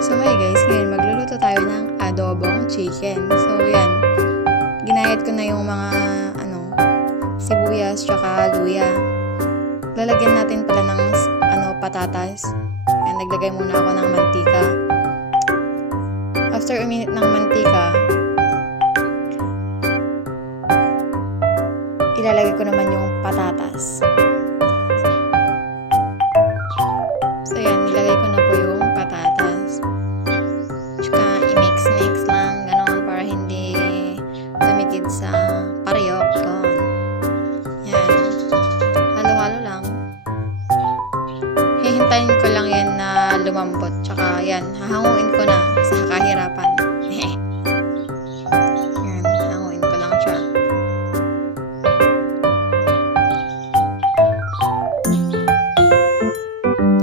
So hi guys, ngayon magluluto tayo ng adobong chicken. So yan, ginayat ko na yung mga sibuyas tsaka luya. Lalagyan natin pala ng patatas. Yan, naglagay muna ako ng mantika. After uminit ng mantika, ilalagay ko naman yung patatas. So yan, nilagay ko na po yung patatas. Tsaka i-mix-mix lang, ganoon, para hindi tumitid sa paryok ko. Yan. Halo-halo lang. Hihintayin ko lang yan na lumambot. Tsaka yan, hahanguin ko na sa kahirapan. Yan, hahanguin ko lang siya.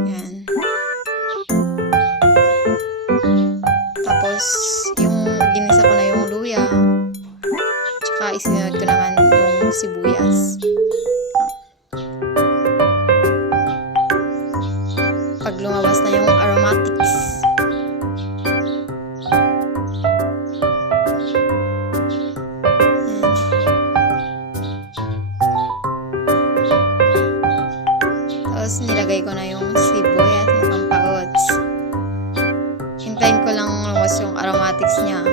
Yan. Tapos, yung ginisa ko na yung luya. Tsaka isinunod ko naman yung sibuyas. Pag lumabas na yung aromatics, yan. Tapos nilagay ko na yung sibuyas na pampaots. Hintayin ko lang lumabas yung aromatics niya.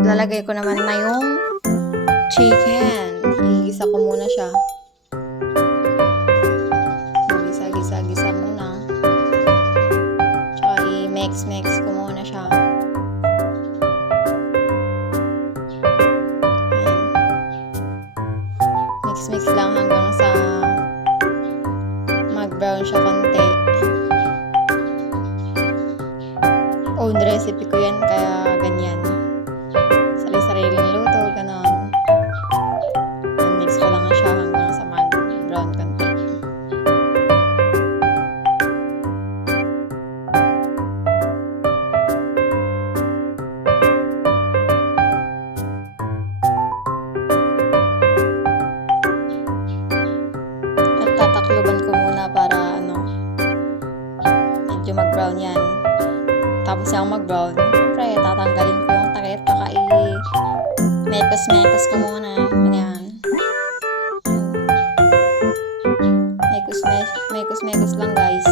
Ilalagay ko naman na yung chicken. Igisa ko muna siya. Gisa muna. Tsaka i-mix ko muna siya. Ayan. Mix lang hanggang sa mag-brown siya konti. Own recipe ko yan, kaya ganyan. Sariling luto, ganon. Mix ko lang siya hanggang sa mag-brown konti. At tatakluban ko muna para medyo mag-brown yan. Tapos yung mag-brown, siyempre tatanggalin ko yung takip, baka mekos ko muna. Ganyan. Mekos lang guys.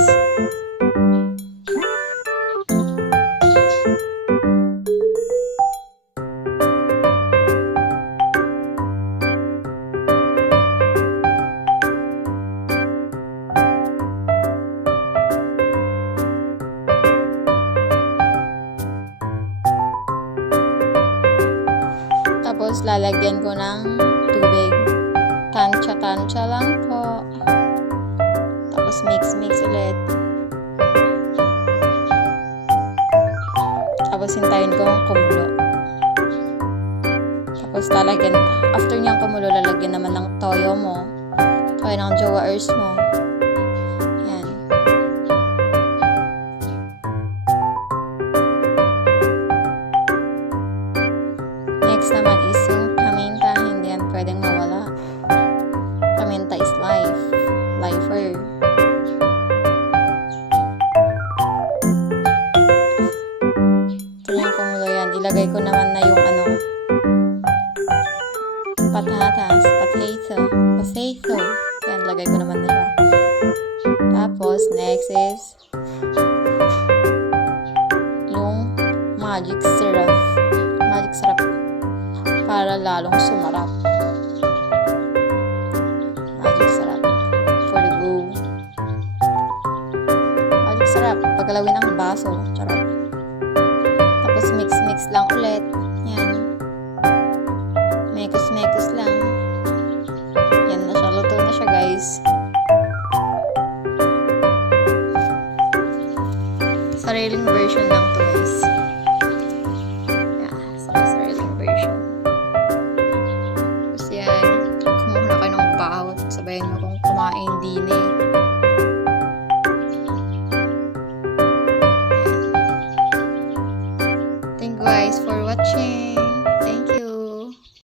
Tapos, lalagyan ko ng tubig. Tansya lang po. Tapos, mix ulit. Tapos, hintayin ko kumulo. Tapos, after niyang kumulo, lalagyan naman ng toyo mo. Toyo ng jowa earth mo. Yan. Next naman is yung paminta. Hindi yan pwedeng mawala. Paminta is life. Lifer. Ito yung kumulo yan. Ilagay ko naman na yung patatas. Potato. Yan, lagay ko naman na siya. Tapos, next is yung magic syrup. Para lalong sumarap. Magic syrup for the go. Magic syrup, pagkalawin ng baso. Charot. Tapos mix lang ulit. Yan. Mekos-mekos lang. Yan na siya. Luto na siya, guys. Sariling version lang to, guys.